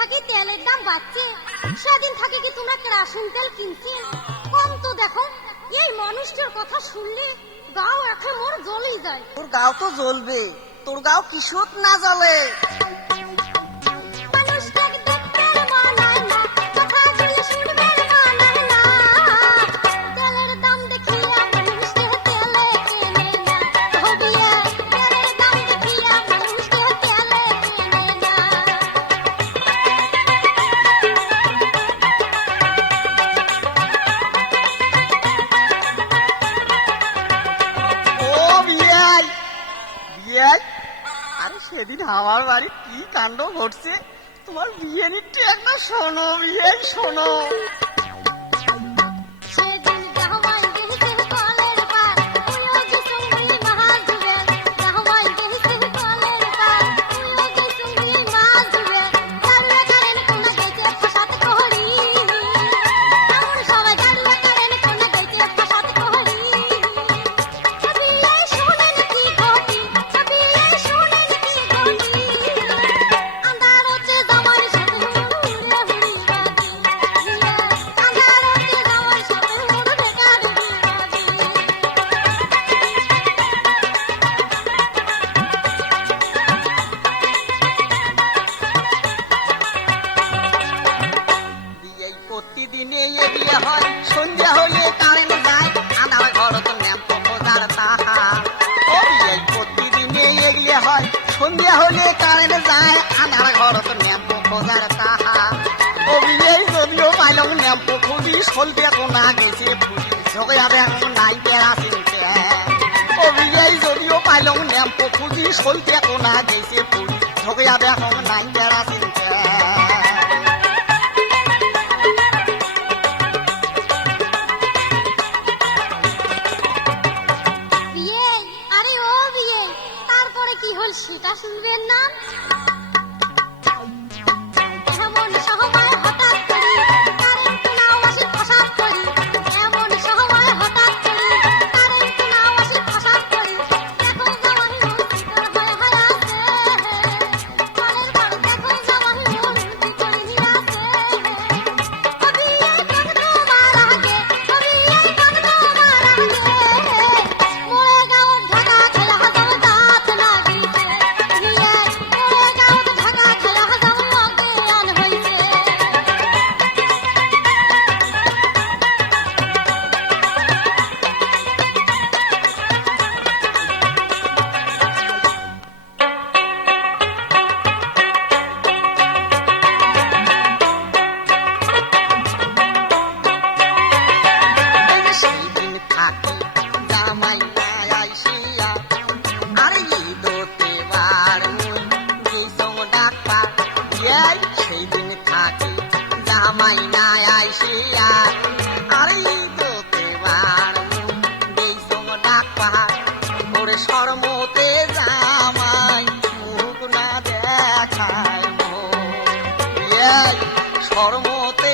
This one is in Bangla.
থাকি তেলের দাম বাড়ছে, সেদিন থাকি কি তোমরা কেরোসিন তেল কিনছে? কম তো দেখো। এই মানুষটার কথা শুনলে গাও এখন মোর জ্বলেই যায়। তোর গাও তো জ্বলবে, তোর গাও কিশোর না জ্বলে। মানুষটাকে দেখতে মানায় না, কথাগুলো শুনবে মানায় না। তেলের দাম দেখিয়া মানুষকে তেলে কেনে না। হবিয়া তেলের দাম দেখিয়া মানুষকে তেলে কেনে না। ও বিয়াই, বিয়াই, আরে সেদিন আমার বাড়ি কি কাণ্ড ঘটছে, তোমার বিয়ানিটা একবার শোনো বিয়াই, শোনো। সেদিন জামাই গেছে কলের পার, তুইও যে সঙ্গী মাছ ধুবে। জামাই গেছে কলের পার, তুইও যে সঙ্গী মাছ ধুবে। গাড়ুয়া কারেন কোনা গেছে ফাঁসাতে কহরি, আমরা সবাই গাড়ুয়া কারেন কোনা গেছে ফাঁসাতে কহরি। বিয়ে শোনেন কি ঘটি, বিয়ে শোনেন কি ঘটি। আন্ধার হচ্ছে জামাই সাথে হুড়ে হুড়ি বাজি। আন্ধার হচ্ছে জামাই সাথে হুড়ে বেকার বাজি। বিয়াই প্রতিদিনে এ বিয়ে হয়, সন্ধ্যা হলে কারেন্ট যায়, আনার ঘর তো ন্যাম্প খোঁজার তাহা। ও বিয়াই প্রতিদিনে এগিয়ে হয়, সন্ধ্যা হলে কারেন্ট যায়, আনার ঘর তো ন্যাম্প খোঁজার তাহা। ও বিয়াই যদিও পাইলাম ন্যাম্প খুঁজি, সলতে কোনা গেছে ফুলি, ঝোঁকে যাবে এখন নাই কেরাসিন তেল। ও বিয়াই যদিও পাইলাম ন্যাম্প খুঁজি, সলতে কোনা গেছে ফুলি, ঝোঁকে যাবে এখন নাই কেরাসিন তেল। বিয়ে, আরে ও বিয়ে, তারপরে কি হল সেটা শুনবেন না? এমন সময় হঠাৎ করে কারেন্ট নাও আসে ফসাদ করি। এমন সময় হঠাৎ করে কারেন্ট নাও আসে ফসাদ করি। দেখো জামাই মুশকিল হয়ে হয়ে আছে, কলের বাড়ি দেখো জামাই মুশকিল করে নিয়ে আছে। বিয়ে করতো মার আগে, বিয়ে করতো মার আগে। মোয়ে গাঁও ঢাকা খেলা হাজাও দাঁত না দিছে। বিয়ে মোয়ে গাঁও ঢাকা খেলা হাজাও অজ্ঞান হইছে। সেইদিন থাকি জামাই নাই আইসিয়া, আরে ঈদতে বার মুই গেছং ডাক্তার। এই সেইদিন থাকি জামাই নাই আইসিয়া, আরে ঈদতে বার মুই গেছং ডাক্তার। ওরে শরমতে জামাই মুখ না দেখায় মো, এই শরমতে